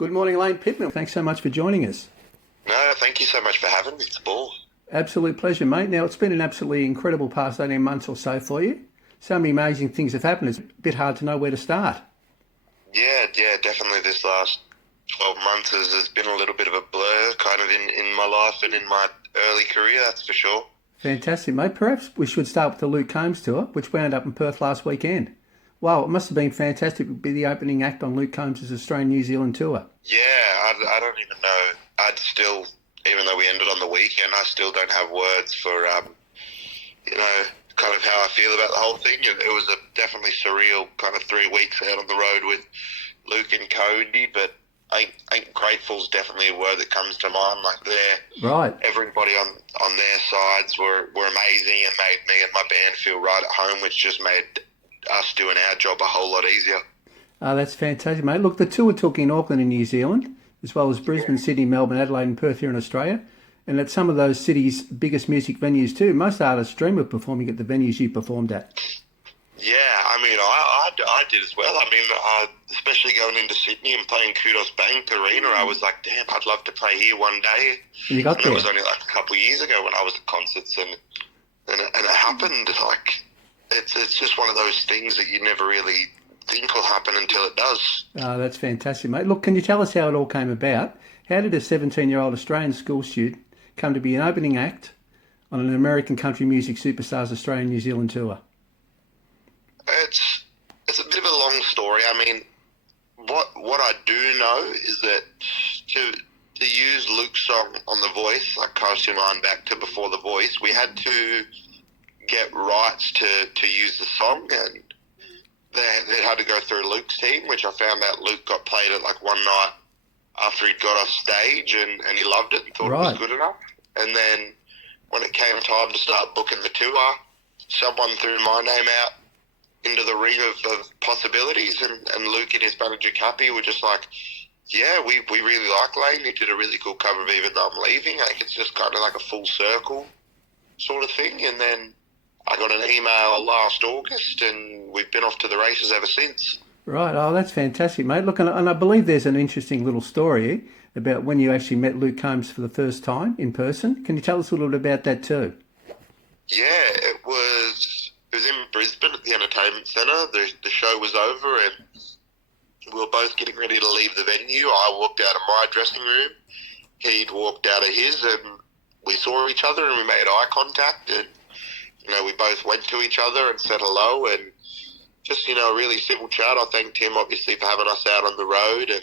Good morning, Lane Pittman. Thanks so much for joining us. No, thank you so much for having me. It's a ball. Absolute pleasure, mate. Now, it's been an absolutely incredible past 18 months or so for you. So many amazing things have happened. It's a bit hard to know where to start. Yeah, definitely this last 12 months has been a little bit of a blur kind of in my life and in my early career, that's for sure. Fantastic, mate. Perhaps we should start with the Luke Combs tour, which wound up in Perth last weekend. Wow, it must have been fantastic to be the opening act on Luke Combs' Australian-New Zealand tour. Yeah, I don't even know. I'd still, even though we ended on the weekend, I still don't have words for, kind of how I feel about the whole thing. It was a definitely surreal kind of 3 weeks out on the road with Luke and Cody, but I think grateful's definitely a word that comes to mind. Like Right. everybody on their sides were amazing and made me and my band feel right at home, which just made us doing our job a whole lot easier. That's fantastic, mate. Look, the tour took in Auckland in New Zealand, as well as Brisbane, Sydney, Melbourne, Adelaide and Perth here in Australia. And at some of those cities' biggest music venues too. Most artists dream of performing at the venues you performed at. Yeah, I mean, I did as well. I mean, especially going into Sydney and playing Kudos Bank Arena, I was like, damn, I'd love to play here one day. And you got and there. That was only like a couple of years ago when I was at concerts, and it happened. Like, it's just one of those things that you never really think will happen until it does. That's fantastic, mate. Look, can you tell us how it all came about? How did a 17-year-old Australian school student come to be an opening act on an American country music superstars Australian-New Zealand tour? It's a bit of a long story. I mean, what I do know is that to use Luke's song on The Voice, like Cast Your Mind Back to Before The Voice, we had to get rights to use the song, and they had to go through Luke's team, which I found out Luke got played at like one night after he'd got off stage, and he loved it and thought it was good enough. And then when it came time to start booking the tour, someone threw my name out into the ring of possibilities, and Luke and his manager Cappy were just like, yeah, we really like Lane. He did a really cool cover of Even Though I'm Leaving. I think it's just kind of like a full circle sort of thing. And then I got an email last August, and we've been off to the races ever since. Right. Oh, that's fantastic, mate. Look, and I believe there's an interesting little story about when you actually met Luke Combs for the first time in person. Can you tell us a little bit about that too? Yeah, it was in Brisbane at the Entertainment Centre. The show was over, and we were both getting ready to leave the venue. I walked out of my dressing room. He'd walked out of his, and we saw each other, and we made eye contact, and we both went to each other and said hello, and just, a really civil chat. I thanked him, obviously, for having us out on the road, and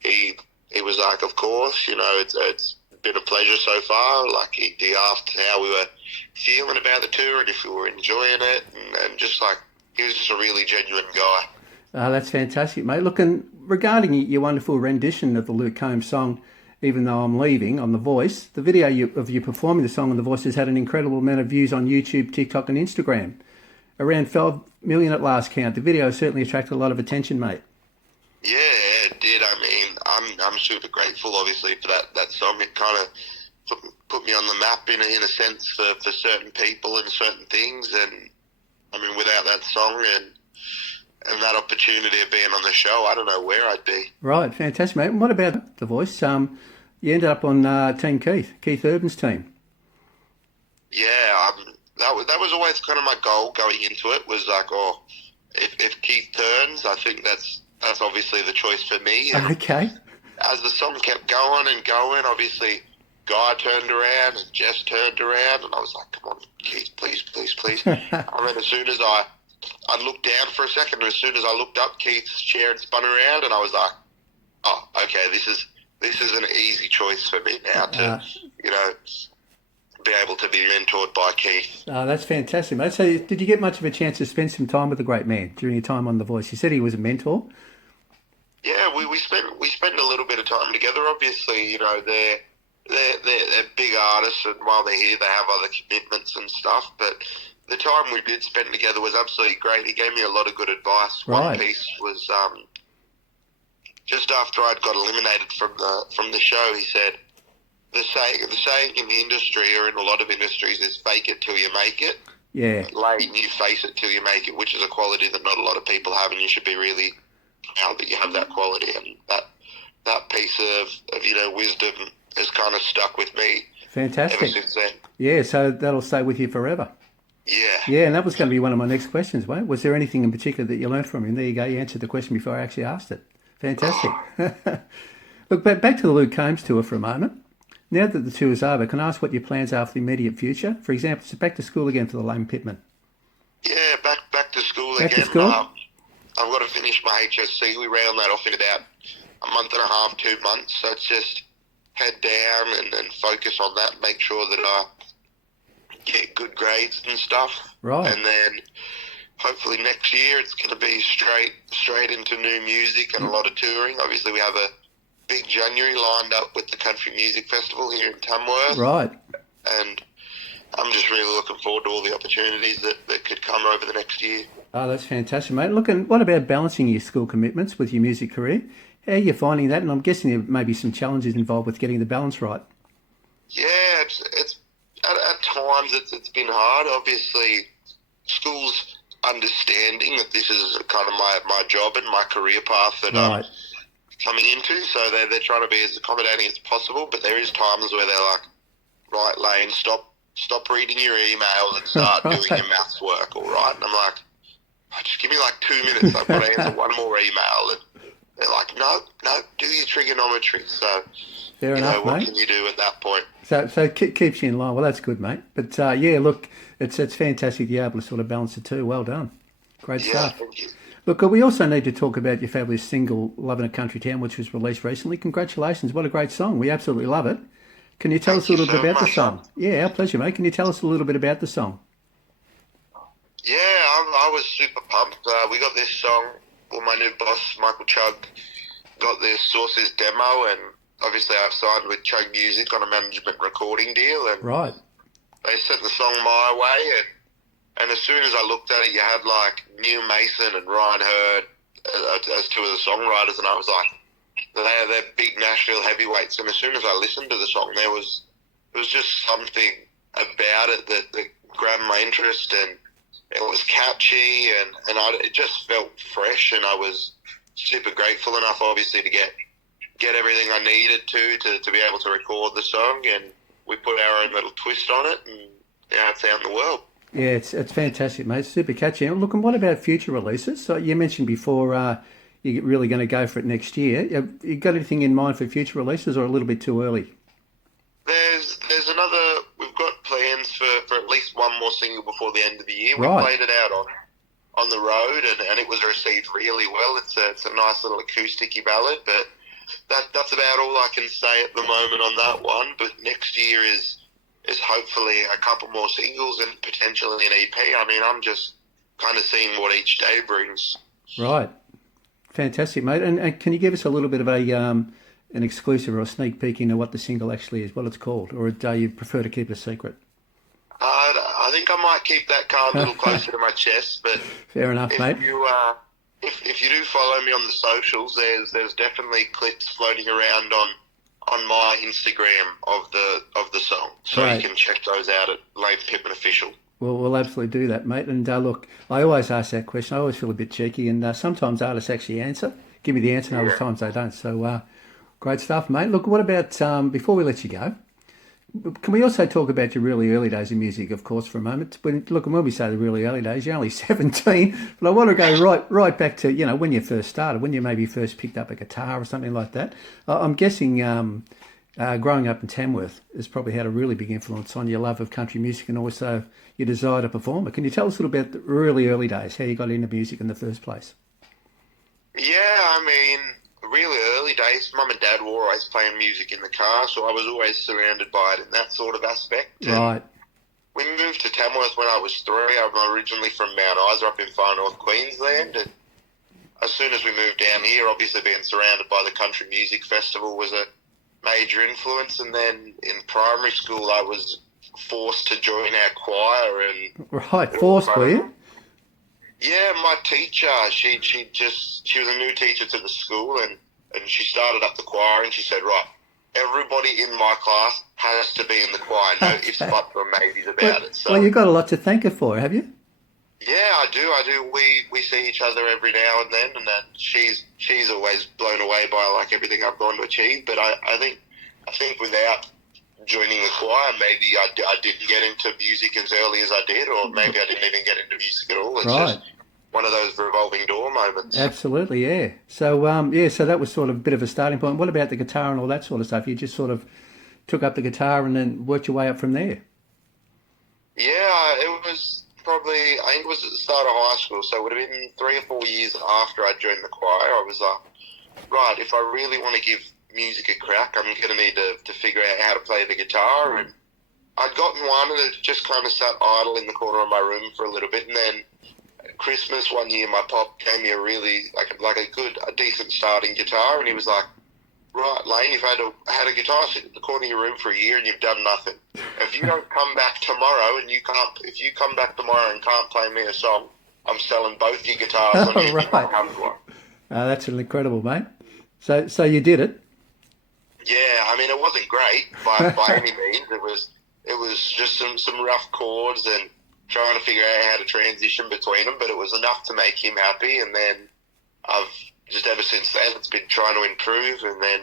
he was like, of course, it's been a pleasure so far. Like, he asked how we were feeling about the tour and if we were enjoying it, and just like, he was just a really genuine guy. That's fantastic, mate. Look, and regarding your wonderful rendition of the Luke Combs song, Even Though I'm Leaving, on The Voice, the video of you performing the song on The Voice has had an incredible amount of views on YouTube, TikTok and Instagram. Around 12 million at last count. The video certainly attracted a lot of attention, mate. Yeah, it did. I mean, I'm super grateful, obviously, for that song. It kind of put me on the map in a sense for certain people and certain things. And, I mean, without that song and that opportunity of being on the show, I don't know where I'd be. Right, fantastic, mate. And what about The Voice? You ended up on Team Keith Urban's team. Yeah, that was always kind of my goal going into it, was like, if Keith turns, I think that's obviously the choice for me. And okay. as the song kept going and going, obviously Guy turned around and Jess turned around, and I was like, come on, Keith, please. I mean, as soon as I looked down for a second, and as soon as I looked up, Keith's chair had spun around, and I was like, oh, okay, this is an easy choice for me now to, be able to be mentored by Keith. That's fantastic, mate. So did you get much of a chance to spend some time with the great man during your time on The Voice? You said he was a mentor. Yeah, we spend a little bit of time together. Obviously, they're big artists, and while they're here, they have other commitments and stuff. But the time we did spend together was absolutely great. He gave me a lot of good advice. Right. One piece was just after I'd got eliminated from the show. He said, the saying in the industry, or in a lot of industries, is fake it till you make it. Yeah. Lane, you face it till you make it, which is a quality that not a lot of people have, and you should be really proud that you have that quality. And that wisdom has kind of stuck with me Fantastic. ever since then. Yeah, so that'll stay with you forever. Yeah. Yeah, and that was going to be one of my next questions, mate. Was there anything in particular that you learned from him? There you go. You answered the question before I actually asked it. Fantastic. Look, back to the Luke Combs tour for a moment. Now that the tour is over, can I ask what your plans are for the immediate future? For example, it's back to school again for the Lane Pittman. Yeah, back to school Back again. to school? I've got to finish my HSC. We round that off in about a month and a half, 2 months. So it's just head down and focus on that. Make sure that I get good grades and stuff. Right. And then hopefully next year it's going to be straight into new music and a lot of touring. Obviously we have a big January lined up with the Country Music Festival here in Tamworth. Right. And I'm just really looking forward to all the opportunities that could come over the next year. Oh, that's fantastic, mate. Look, and what about balancing your school commitments with your music career? How are you finding that? And I'm guessing there may be some challenges involved with getting the balance right. Yeah, it's at times it's been hard. Obviously, schools understanding that this is kind of my job and my career path that I'm coming into, so they're trying to be as accommodating as possible. But there is times where they're like, right, Lane, stop reading your emails and start doing your maths work, all right? And I'm like, oh, just give me like 2 minutes. I've got to answer one more email. And they're like, no, do your trigonometry. So, Fair enough, what mate. can you do at that point? So it keeps you in line. Well, that's good, mate. But yeah, look, it's fantastic you're able to sort of balance the two. Well done. Great stuff. Thank you. Look, we also need to talk about your fabulous single, Loving a Country Town, which was released recently. Congratulations. What a great song. We absolutely love it. Can you tell us a little bit about the song? Yeah, our pleasure, mate. Can you tell us a little bit about the song? Yeah, I was super pumped. We got this song, my new boss, Michael Chug, got this Sources demo, and obviously I've signed with Chug Music on a management recording deal, and Right. they sent the song my way, and as soon as I looked at it, you had like Neil Mason and Ryan Hurd as two of the songwriters, and I was like, they're big Nashville heavyweights, and as soon as I listened to the song, there was just something about it that grabbed my interest, and it was catchy, and it just felt fresh, and I was super grateful enough, obviously, to get everything I needed to be able to record the song, and we put our own little twist on it, and now it's out in the world. Yeah, it's fantastic, mate. Super catchy. And look, and what about future releases? So you mentioned before you're really going to go for it next year. Have you got anything in mind for future releases, or a little bit too early? There's another. We've got plans for at least one more single before the end of the year. We Right. played it out on the road, and it was received really well. It's a nice little acoustic-y ballad, but that's about all I can say at the moment on that one. But next year is hopefully a couple more singles and potentially an EP. I mean, I'm just kind of seeing what each day brings. Right. Fantastic, mate. And can you give us a little bit of an exclusive or a sneak peek into what the single actually is, what it's called, or do you prefer to keep it a secret? I think I might keep that card a little closer to my chest, but Fair enough, mate. If you do follow me on the socials, there's definitely clips floating around on my Instagram of the song, so Right. you can check those out at Lane Pittman Official. Well, we'll absolutely do that, mate. And look, I always ask that question. I always feel a bit cheeky, and sometimes artists actually give me the answer, and other times they don't. So great stuff, mate. Look, what about, before we let you go, can we also talk about your really early days in music, of course, for a moment? When we say the really early days, you're only 17, but I want to go right back to, when you first started, when you maybe first picked up a guitar or something like that. I'm guessing growing up in Tamworth has probably had a really big influence on your love of country music and also your desire to perform it. Can you tell us a little bit about the really early days, how you got into music in the first place? Yeah, I mean, really early days, Mum and Dad were always playing music in the car, so I was always surrounded by it in that sort of aspect. Right. We moved to Tamworth when I was 3. I'm originally from Mount Isa up in far north Queensland, and as soon as we moved down here, obviously being surrounded by the Country Music Festival was a major influence, and then in primary school I was forced to join our choir. And Right, forced, were you? Yeah, my teacher, she was a new teacher to the school, and she started up the choir, and she said, right, everybody in my class has to be in the choir. No ifs, buts, or maybes about it. So, well, you've got a lot to thank her for, have you? yeah, I do. We see each other every now and then, and she's always blown away by like everything I've gone to achieve. But I think I think without joining the choir, maybe I didn't get into music as early as I did, or maybe I didn't even get into music at all. It's Right. just one of those revolving door moments. Absolutely, yeah. So, so that was sort of a bit of a starting point. What about the guitar and all that sort of stuff? You just sort of took up the guitar and then worked your way up from there? Yeah, it was probably, I think it was at the start of high school, so it would have been 3 or 4 years after I joined the choir. I was like, right, if I really want to give music a crack, I'm going to need to figure out how to play the guitar. And I'd gotten one and it just kind of sat idle in the corner of my room for a little bit. And then at Christmas one year, my pop gave me a really, a decent starting guitar. And he was like, right, Lane, you've had a guitar sit in the corner of your room for a year and you've done nothing. If you don't come back tomorrow if you come back tomorrow and can't play me a song, I'm selling both your guitars on you. Right. Come to one. That's incredible, mate. So you did it? Yeah, I mean, it wasn't great by any means. It was just some rough chords and trying to figure out how to transition between them, but it was enough to make him happy. And then I've just ever since then, it's been trying to improve, and then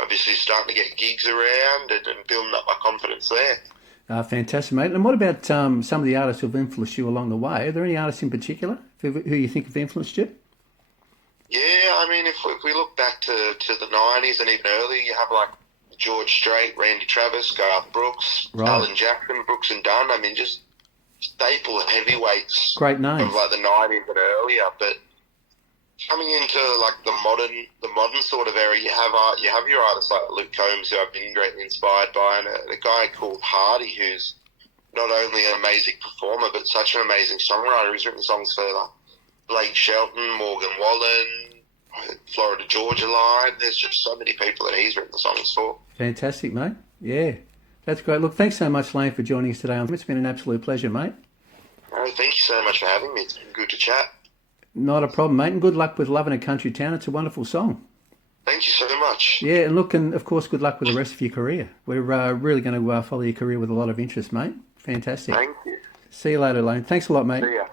obviously starting to get gigs around and building up my confidence there. Fantastic, mate. And what about some of the artists who've influenced you along the way? Are there any artists in particular who you think have influenced you? Yeah, I mean, if we look back to the 90s and even earlier, you have like George Strait, Randy Travis, Garth Brooks, Right. Alan Jackson, Brooks and Dunn. I mean, just staple heavyweights Great names. of like the 90s and earlier. But coming into like the modern sort of era, you have your artists like Luke Combs, who I've been greatly inspired by, and a guy called Hardy, who's not only an amazing performer but such an amazing songwriter. He's written songs for like Blake Shelton, Morgan Wallen, Florida Georgia Line. There's just so many people that he's written songs for. Fantastic, mate. Yeah, that's great. Look, thanks so much, Lane, for joining us today. It's been an absolute pleasure, mate. Oh, thank you so much for having me. It's been good to chat. Not a problem, mate. And good luck with Loving a Country Town. It's a wonderful song. Thank you so much. Yeah, and look, and of course, good luck with the rest of your career. We're really going to follow your career with a lot of interest, mate. Fantastic. Thank you. See you later, Lane. Thanks a lot, mate. See ya.